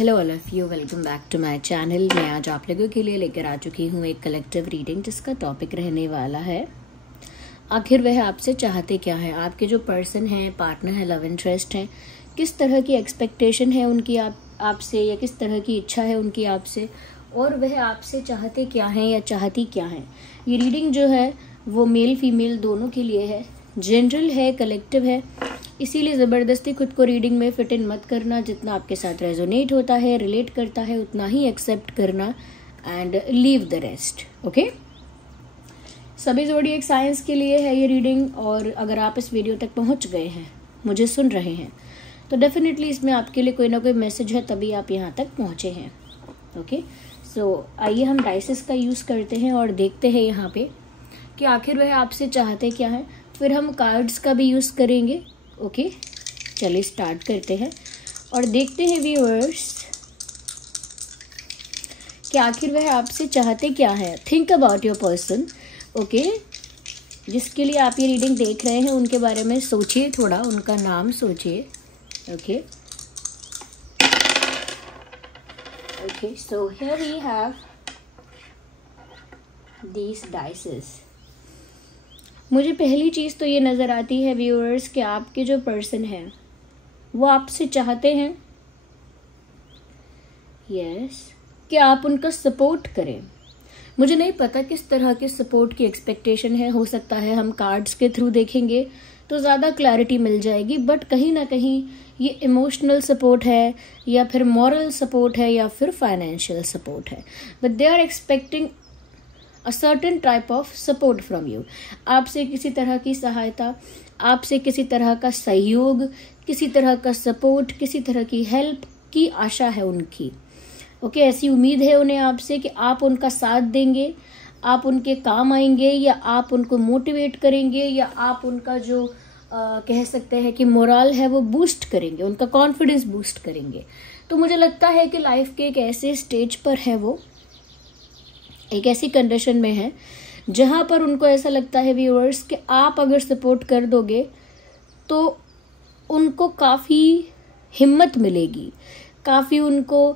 Hello all of you, welcome back to my channel. मैं आज आप लोगों के लिए लेकर आ चुकी हूँ एक कलेक्टिव रीडिंग जिसका टॉपिक रहने वाला है आखिर वह आपसे चाहते क्या है। आपके जो पर्सन हैं, पार्टनर है, लव इंटरेस्ट है, किस तरह की एक्सपेक्टेशन है उनकी आपसे या किस तरह की इच्छा है उनकी आपसे, और वह आपसे चाहते क्या हैं या चाहती क्या हैं। ये रीडिंग जो है वो मेल फीमेल दोनों के लिए है, जनरल है, कलेक्टिव है, इसीलिए ज़बरदस्ती खुद को रीडिंग में फिट इन मत करना। जितना आपके साथ रेजोनेट होता है, रिलेट करता है, उतना ही एक्सेप्ट करना and leave the rest. Okay, सभी ज़ोडिएक साइंस के लिए है ये रीडिंग। और अगर आप इस वीडियो तक पहुंच गए हैं, मुझे सुन रहे हैं, तो डेफिनेटली इसमें आपके लिए कोई ना कोई मैसेज है, तभी आप यहाँ तक पहुँचे हैं। ओके, सो आइए हम डाइसेस का यूज़ करते हैं और देखते हैं यहाँ पे कि आखिर वह आपसे चाहते क्या है। फिर हम कार्ड्स का भी यूज़ करेंगे। ओके, चलिए स्टार्ट करते हैं और देखते हैं व्यूअर्स कि आखिर वह आपसे चाहते क्या है। Think about your person. Okay, जिसके लिए आप ये रीडिंग देख रहे हैं उनके बारे में सोचिए, थोड़ा उनका नाम सोचिए। Okay okay, so here we have these dices. मुझे पहली चीज़ तो ये नज़र आती है व्यूअर्स कि आपके जो पर्सन हैं वो आपसे चाहते हैं यस कि आप उनका सपोर्ट करें। मुझे नहीं पता किस तरह के सपोर्ट की एक्सपेक्टेशन है, हो सकता है हम कार्ड्स के थ्रू देखेंगे तो ज़्यादा क्लैरिटी मिल जाएगी, बट कहीं ना कहीं ये इमोशनल सपोर्ट है या फिर मॉरल सपोर्ट है या फिर फाइनेंशियल सपोर्ट है, but they are expecting a certain type of support from you. आपसे किसी तरह की सहायता, आपसे किसी तरह का सहयोग, किसी तरह का सपोर्ट, किसी तरह की हेल्प की आशा है उनकी। ओके, ऐसी उम्मीद है उन्हें आपसे कि आप उनका साथ देंगे, आप उनके काम आएंगे, या आप उनको मोटिवेट करेंगे, या आप उनका जो कह सकते हैं कि मोरल है वो बूस्ट करेंगे, उनका कॉन्फिडेंस बूस्ट करेंगे। तो मुझे लगता है कि लाइफ के एक ऐसे स्टेज पर है, वो एक ऐसी कंडीशन में है जहां पर उनको ऐसा लगता है व्यूअर्स कि आप अगर सपोर्ट कर दोगे तो उनको काफ़ी हिम्मत मिलेगी, काफ़ी उनको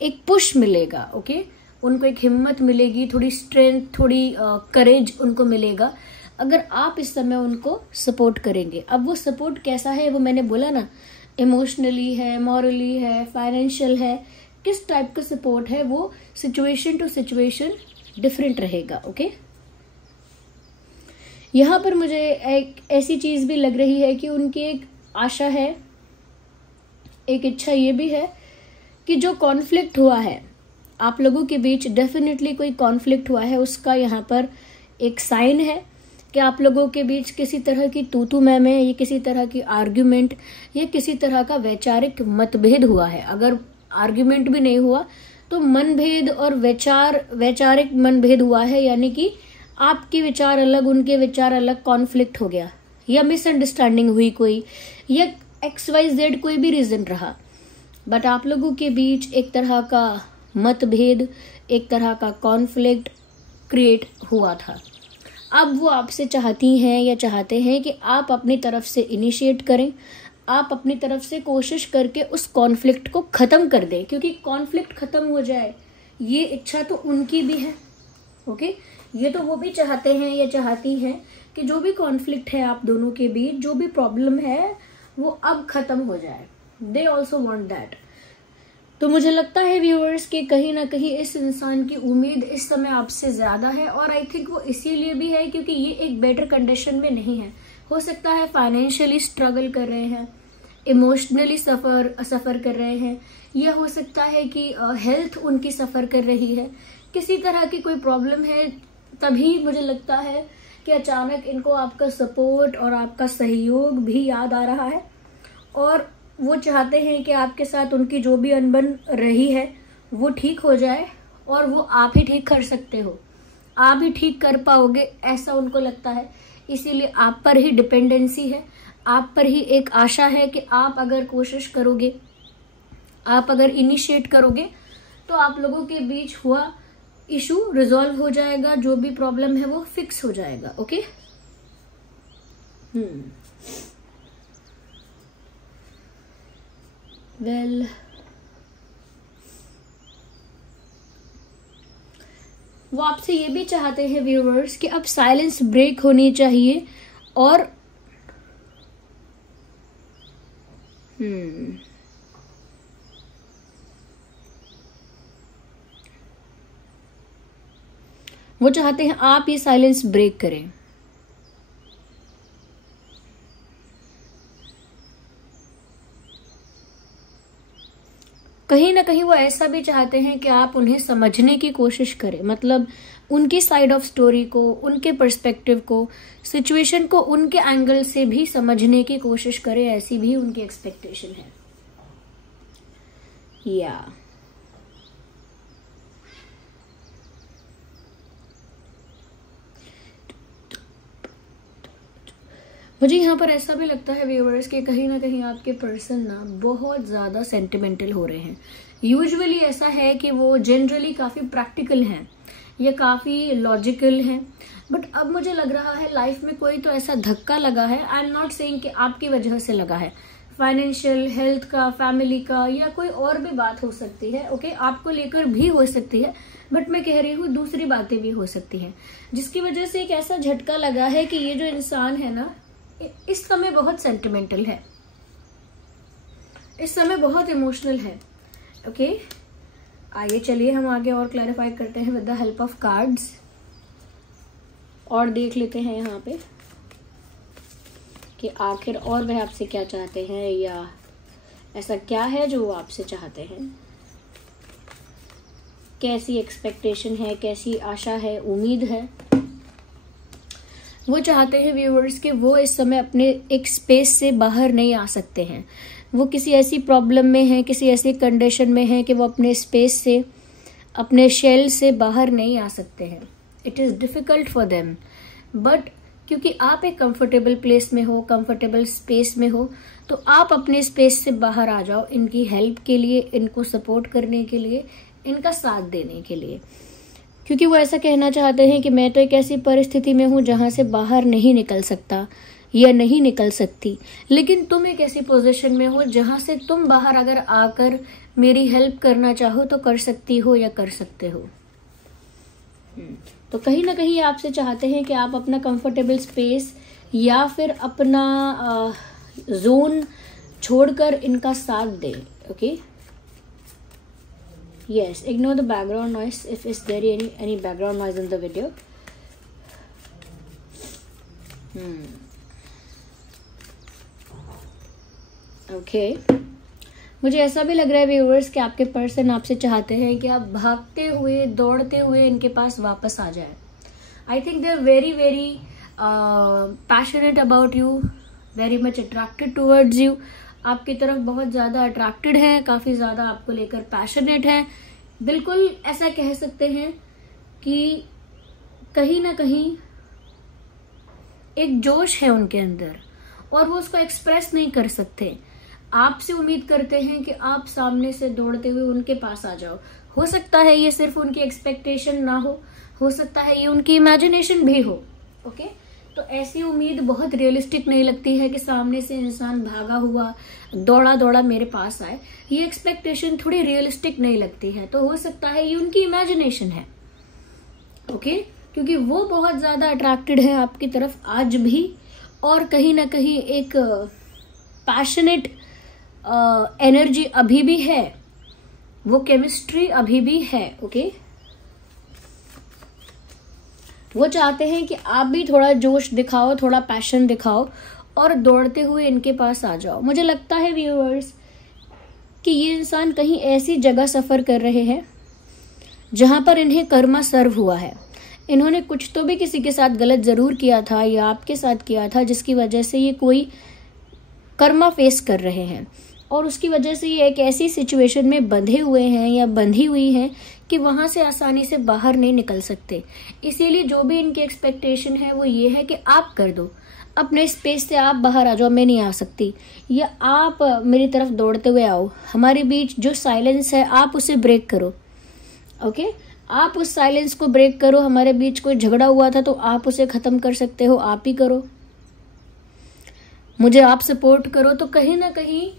एक पुश मिलेगा। ओके, उनको एक हिम्मत मिलेगी, थोड़ी स्ट्रेंथ, थोड़ी करेज उनको मिलेगा अगर आप इस समय उनको सपोर्ट करेंगे। अब वो सपोर्ट कैसा है वो मैंने बोला ना, इमोशनली है, मॉरली है, फाइनेंशियल है, किस टाइप का सपोर्ट है वो सिचुएशन टू सिचुएशन डिफरेंट रहेगा। ओके, यहाँ पर मुझे एक ऐसी चीज भी लग रही है कि उनकी एक आशा है, एक इच्छा ये भी है कि जो कॉन्फ्लिक्ट हुआ है आप लोगों के बीच, डेफिनेटली कोई कॉन्फ्लिक्ट हुआ है, उसका यहाँ पर एक साइन है कि आप लोगों के बीच किसी तरह की तू मैं या किसी तरह की आर्ग्यूमेंट या किसी तरह का वैचारिक मतभेद हुआ है। अगर आर्ग्यूमेंट भी नहीं हुआ तो मनभेद और वैचारिक मनभेद हुआ है, यानी कि आपके विचार अलग, उनके विचार अलग, कॉन्फ्लिक्ट हो गया या मिसअंडरस्टैंडिंग हुई कोई, या XYZ कोई भी रीजन रहा, बट आप लोगों के बीच एक तरह का मतभेद, एक तरह का कॉन्फ्लिक्ट क्रिएट हुआ था। अब वो आपसे चाहती हैं या चाहते हैं कि आप अपनी तरफ से इनिशिएट करें, आप अपनी तरफ से कोशिश करके उस कॉन्फ्लिक्ट को ख़त्म कर दें, क्योंकि कॉन्फ्लिक्ट ख़त्म हो जाए ये इच्छा तो उनकी भी है। ओके, ये तो वो भी चाहते हैं या चाहती हैं कि जो भी कॉन्फ्लिक्ट है आप दोनों के बीच, जो भी प्रॉब्लम है वो अब ख़त्म हो जाए। They also want that. तो मुझे लगता है व्यूअर्स कि कहीं ना कहीं इस इंसान की उम्मीद इस समय आपसे ज़्यादा है, और आई थिंक वो इसीलिए भी है क्योंकि ये एक बेटर कंडीशन में नहीं है। हो सकता है फाइनेंशियली स्ट्रगल कर रहे हैं, इमोशनली सफ़र कर रहे हैं, यह हो सकता है कि हेल्थ उनकी सफ़र कर रही है, किसी तरह की कोई प्रॉब्लम है। तभी मुझे लगता है कि अचानक इनको आपका सपोर्ट और आपका सहयोग भी याद आ रहा है, और वो चाहते हैं कि आपके साथ उनकी जो भी अनबन रही है वो ठीक हो जाए, और वो आप ही ठीक कर सकते हो, आप ही ठीक कर पाओगे ऐसा उनको लगता है। इसीलिए आप पर ही डिपेंडेंसी है, आप पर ही एक आशा है कि आप अगर कोशिश करोगे, आप अगर इनिशिएट करोगे तो आप लोगों के बीच हुआ इशू रिजॉल्व हो जाएगा, जो भी प्रॉब्लम है वो फिक्स हो जाएगा। ओके, वेल वो आपसे ये भी चाहते हैं व्यूअर्स कि अब साइलेंस ब्रेक होनी चाहिए और वो चाहते हैं आप ये साइलेंस ब्रेक करें। कहीं ना कहीं वो ऐसा भी चाहते हैं कि आप उन्हें समझने की कोशिश करें, मतलब उनकी साइड ऑफ स्टोरी को, उनके पर्सपेक्टिव को, सिचुएशन को उनके एंगल से भी समझने की कोशिश करें, ऐसी भी उनकी एक्सपेक्टेशन है। या मुझे यहाँ पर ऐसा भी लगता है व्यूअर्स कि कहीं ना कहीं आपके पर्सन ना बहुत ज़्यादा सेंटिमेंटल हो रहे हैं। यूजुअली ऐसा है कि वो जनरली काफ़ी प्रैक्टिकल हैं या काफ़ी लॉजिकल हैं, बट अब मुझे लग रहा है लाइफ में कोई तो ऐसा धक्का लगा है। आई एम नॉट सेइंग कि आपकी वजह से लगा है, फाइनेंशियल, हेल्थ का, फैमिली का, या कोई और भी बात हो सकती है। ओके, आपको लेकर भी हो सकती है, बट मैं कह रही हूँ दूसरी बातें भी हो सकती हैं, जिसकी वजह से एक ऐसा झटका लगा है कि ये जो इंसान है ना, इस समय बहुत सेंटिमेंटल है, इस समय बहुत इमोशनल है। ओके, आइए चलिए हम आगे और क्लैरिफाई करते हैं with the help of cards और देख लेते हैं यहाँ पे कि आखिर और वह आपसे क्या चाहते हैं, या ऐसा क्या है जो वो आपसे चाहते हैं। कैसी एक्सपेक्टेशन है, कैसी आशा है, उम्मीद है। वो चाहते हैं व्यूअर्स कि वो इस समय अपने एक स्पेस से बाहर नहीं आ सकते हैं। वो किसी ऐसी प्रॉब्लम में हैं, किसी ऐसी कंडीशन में हैं कि वो अपने स्पेस से, अपने शेल से बाहर नहीं आ सकते हैं। It is difficult for them, but क्योंकि आप एक कंफर्टेबल प्लेस में हो, कंफर्टेबल स्पेस में हो, तो आप अपने स्पेस से बाहर आ जाओ इनकी हेल्प के लिए, इनको सपोर्ट करने के लिए, इनका साथ देने के लिए। क्योंकि वो ऐसा कहना चाहते हैं कि मैं तो एक ऐसी परिस्थिति में हूँ जहाँ से बाहर नहीं निकल सकता या नहीं निकल सकती, लेकिन तुम एक ऐसी पोजीशन में हो जहाँ से तुम बाहर अगर आकर मेरी हेल्प करना चाहो तो कर सकती हो या कर सकते हो। तो कहीं ना कहीं आपसे चाहते हैं कि आप अपना कंफर्टेबल स्पेस या फिर अपना जोन छोड़कर इनका साथ दें। Okay, yes, ignore the background noise if is there any background noise in the video. Okay, मुझे ऐसा भी लग रहा है व्यूअर्स कि आपके पर्सन आपसे चाहते हैं कि आप भागते हुए, दौड़ते हुए इनके पास वापस आ जाए। I think they are very very passionate about you, very much attracted towards you. आपकी तरफ बहुत ज्यादा अट्रैक्टेड है, काफी ज्यादा आपको लेकर पैशनेट है। बिल्कुल ऐसा कह सकते हैं कि कहीं ना कहीं एक जोश है उनके अंदर और वो उसको एक्सप्रेस नहीं कर सकते। आपसे उम्मीद करते हैं कि आप सामने से दौड़ते हुए उनके पास आ जाओ। हो सकता है ये सिर्फ उनकी एक्सपेक्टेशन ना हो सकता है ये उनकी इमेजिनेशन भी हो। ओके, तो ऐसी उम्मीद बहुत रियलिस्टिक नहीं लगती है कि सामने से इंसान भागा हुआ, दौड़ा दौड़ा मेरे पास आए। ये एक्सपेक्टेशन थोड़ी रियलिस्टिक नहीं लगती है, तो हो सकता है ये उनकी इमेजिनेशन है। ओके, क्योंकि वो बहुत ज्यादा अट्रैक्टेड है आपकी तरफ आज भी, और कहीं ना कहीं एक पैशनेट एनर्जी अभी भी है, वो केमिस्ट्री अभी भी है। ओके, वो चाहते हैं कि आप भी थोड़ा जोश दिखाओ, थोड़ा पैशन दिखाओ और दौड़ते हुए इनके पास आ जाओ। मुझे लगता है व्यूअर्स कि ये इंसान कहीं ऐसी जगह सफर कर रहे हैं जहां पर इन्हें कर्मा सर्व हुआ है। इन्होंने कुछ तो भी किसी के साथ गलत जरूर किया था या आपके साथ किया था, जिसकी वजह से ये कोई कर्मा फेस कर रहे हैं और उसकी वजह से ये एक ऐसी सिचुएशन में बंधे हुए हैं या बंधी हुई हैं कि वहां से आसानी से बाहर नहीं निकल सकते। इसीलिए जो भी इनकी एक्सपेक्टेशन है वो ये है कि आप कर दो, अपने स्पेस से आप बाहर आ जाओ, मैं नहीं आ सकती, या आप मेरी तरफ दौड़ते हुए आओ, हमारे बीच जो साइलेंस है आप उसे ब्रेक करो। ओके, आप उस साइलेंस को ब्रेक करो। हमारे बीच कोई झगड़ा हुआ था तो आप उसे खत्म कर सकते हो, आप ही करो, मुझे आप सपोर्ट करो। तो कहीं ना कहीं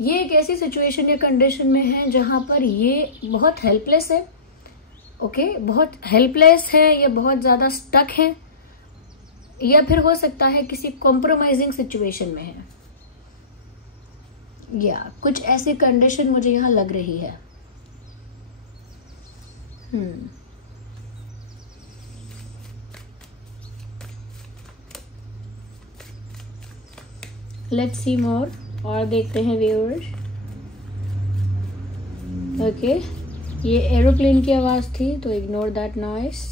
ये एक ऐसी सिचुएशन या कंडीशन में है जहां पर ये बहुत हेल्पलेस है, ओके, बहुत हेल्पलेस है या बहुत ज्यादा स्टक है, या फिर हो सकता है किसी कॉम्प्रोमाइजिंग सिचुएशन में है, या कुछ ऐसी कंडीशन मुझे यहां लग रही है। लेट्स सी मोर, और देखते हैं व्यूअर्स। ओके, ये एरोप्लेन की आवाज थी, तो ignore that noise.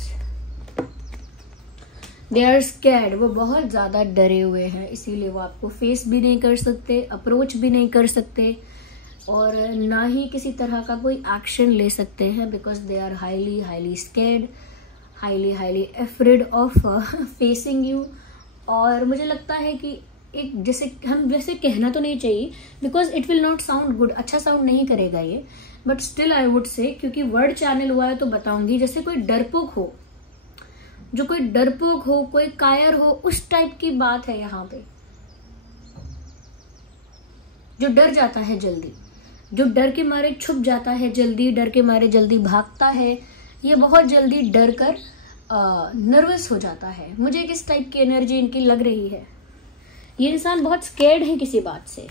They are scared, वो बहुत ज्यादा डरे हुए हैं, इसीलिए वो आपको फेस भी नहीं कर सकते, अप्रोच भी नहीं कर सकते, और ना ही किसी तरह का कोई एक्शन ले सकते हैं, because they are highly scared, highly afraid of facing you. और मुझे लगता है कि एक जैसे हम वैसे कहना तो नहीं चाहिए, because it will not sound good, अच्छा साउंड नहीं करेगा ये, but still I would say, क्योंकि वर्ड चैनल हुआ है तो बताऊंगी, जैसे कोई डरपोक हो, जो कोई डरपोक हो, कोई कायर हो, उस टाइप की बात है यहाँ पे। जो डर जाता है जल्दी, जो डर के मारे छुप जाता है जल्दी, डर के मारे जल्दी भागता है, ये बहुत जल्दी डर कर नर्वस हो जाता है। मुझे किस टाइप की एनर्जी इनकी लग रही है, ये इंसान बहुत स्केर्ड है किसी बात से।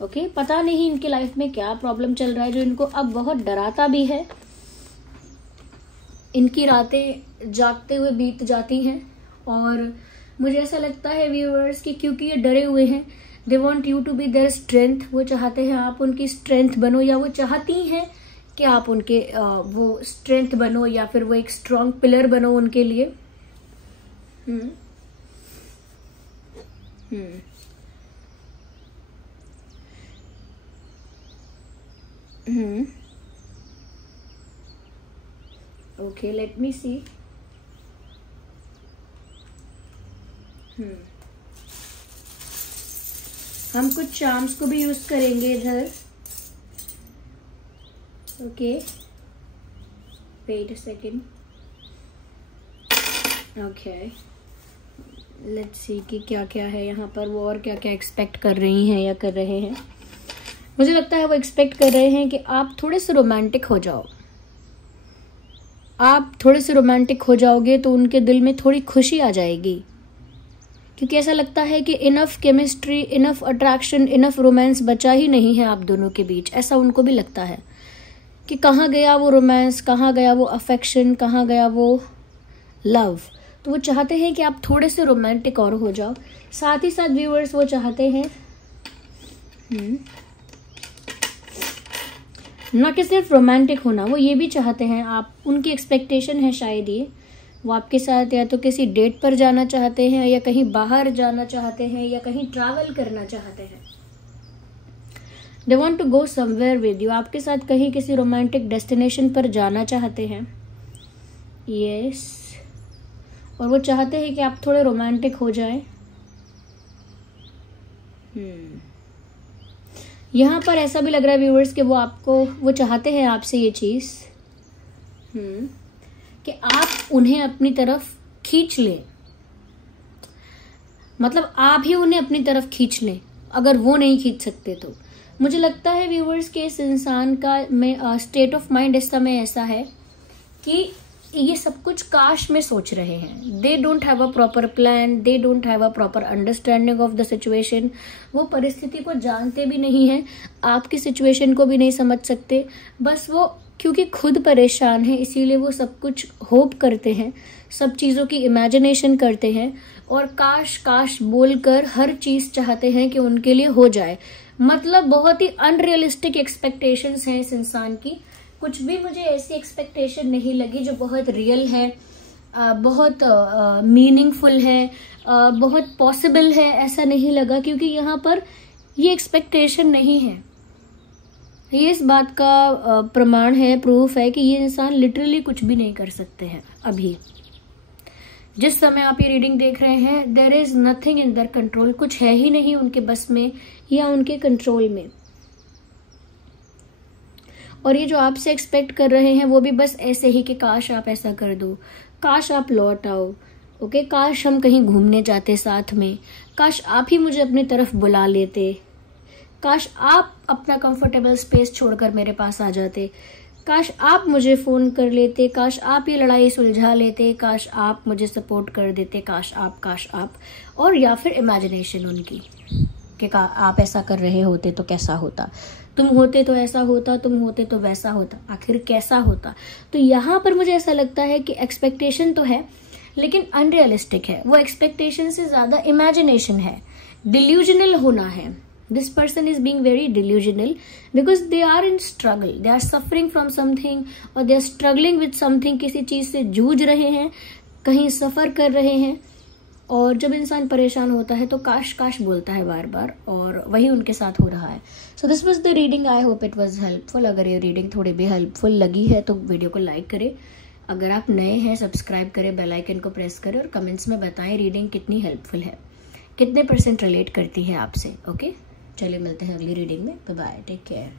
ओके, पता नहीं इनकी लाइफ में क्या प्रॉब्लम चल रहा है जो इनको अब बहुत डराता भी है। इनकी रातें जागते हुए बीत जाती हैं, और मुझे ऐसा लगता है व्यूअर्स कि क्योंकि ये डरे हुए हैं, they want you to be their strength. वो चाहते हैं आप उनकी स्ट्रेंथ बनो, या वो चाहती हैं कि आप उनके वो स्ट्रेंथ बनो, या फिर वो एक स्ट्रॉन्ग पिलर बनो उनके लिए। Okay, let me see. हम कुछ चार्म्स को भी यूज करेंगे इधर। Okay, wait a second. Okay, let's see कि क्या क्या है यहाँ पर, वो और क्या क्या एक्सपेक्ट कर रही हैं या कर रहे हैं। मुझे लगता है वो एक्सपेक्ट कर रहे हैं कि आप थोड़े से रोमांटिक हो जाओ। आप थोड़े से रोमांटिक हो जाओगे तो उनके दिल में थोड़ी खुशी आ जाएगी, क्योंकि ऐसा लगता है कि enough chemistry, enough attraction, enough romance बचा ही नहीं है आप दोनों के बीच। ऐसा उनको भी लगता है कि कहाँ गया वो रोमांस, कहाँ गया वो अफेक्शन, कहाँ गया वो लव। तो वो चाहते हैं कि आप थोड़े से रोमांटिक और हो जाओ। साथ ही साथ व्यूअर्स वो चाहते हैं ना कि सिर्फ रोमांटिक होना, वो ये भी चाहते हैं, आप उनकी एक्सपेक्टेशन है शायद ये, वो आपके साथ या तो किसी डेट पर जाना चाहते हैं, या कहीं बाहर जाना चाहते हैं, या कहीं ट्रैवल करना चाहते हैं। They want to go somewhere with you, आपके साथ कहीं किसी रोमांटिक डेस्टिनेशन पर जाना चाहते हैं। यस, और वो चाहते हैं कि आप थोड़े रोमांटिक हो जाएं। यहाँ पर ऐसा भी लग रहा है व्यूअर्स कि वो चाहते हैं आपसे ये चीज कि आप उन्हें अपनी तरफ खींच लें, मतलब आप ही उन्हें अपनी तरफ खींच लें, अगर वो नहीं खींच सकते तो। मुझे लगता है व्यूअर्स कि इस इंसान का स्टेट ऑफ माइंड इस समय ऐसा है कि ये सब कुछ काश में सोच रहे हैं। They don't have a proper plan, they don't have a proper understanding of the situation. वो परिस्थिति को जानते भी नहीं हैं, आपकी सिचुएशन को भी नहीं समझ सकते। बस वो क्योंकि खुद परेशान है, इसीलिए वो सब कुछ होप करते हैं, सब चीज़ों की इमेजिनेशन करते हैं, और काश काश बोलकर हर चीज़ चाहते हैं कि उनके लिए हो जाए। मतलब बहुत ही अनरियलिस्टिक एक्सपेक्टेशंस हैं इस इंसान की। कुछ भी मुझे ऐसी एक्सपेक्टेशन नहीं लगी जो बहुत रियल है, बहुत मीनिंगफुल है, बहुत पॉसिबल है, ऐसा नहीं लगा, क्योंकि यहाँ पर ये एक्सपेक्टेशन नहीं है। ये इस बात का प्रमाण है, प्रूफ है कि ये इंसान लिटरली कुछ भी नहीं कर सकते हैं। अभी जिस समय आप ये रीडिंग देख रहे हैं, there is nothing in their control, कुछ है ही नहीं उनके बस में या उनके कंट्रोल में। और ये जो आपसे एक्सपेक्ट कर रहे हैं वो भी बस ऐसे ही कि काश आप ऐसा कर दो, काश आप लौट आओ, ओके, काश हम कहीं घूमने जाते साथ में, काश आप ही मुझे अपनी तरफ बुला लेते, काश आप अपना कंफर्टेबल स्पेस छोड़कर मेरे पास आ जाते, काश आप मुझे फोन कर लेते, काश आप ये लड़ाई सुलझा लेते, काश आप मुझे सपोर्ट कर देते, काश आप, और या फिर इमेजिनेशन उनकी कि आप ऐसा कर रहे होते तो कैसा होता, तुम होते तो ऐसा होता, तुम होते तो वैसा होता, आखिर कैसा होता। तो यहाँ पर मुझे ऐसा लगता है कि एक्सपेक्टेशन तो है लेकिन अनरियलिस्टिक है, वो एक्सपेक्टेशन से ज्यादा इमेजिनेशन है, डिल्यूजनल होना है। This person is being very delusional because they are in struggle, they are suffering from something और they are struggling with something, किसी चीज से जूझ रहे हैं, कहीं सफर कर रहे हैं। और जब इंसान परेशान होता है तो काश काश बोलता है बार बार, और वही उनके साथ हो रहा है। So this was the reading, I hope it was helpful. अगर ये रीडिंग थोड़ी भी हेल्पफुल लगी है तो वीडियो को लाइक करें, अगर आप नए हैं सब्सक्राइब करें, बेल आइकन को प्रेस करें और कमेंट्स में बताएं रीडिंग कितनी हेल्पफुल है, कितने % रिलेट करती है आपसे। ओके, चलिए मिलते हैं अगली रीडिंग में। Bye bye, take care.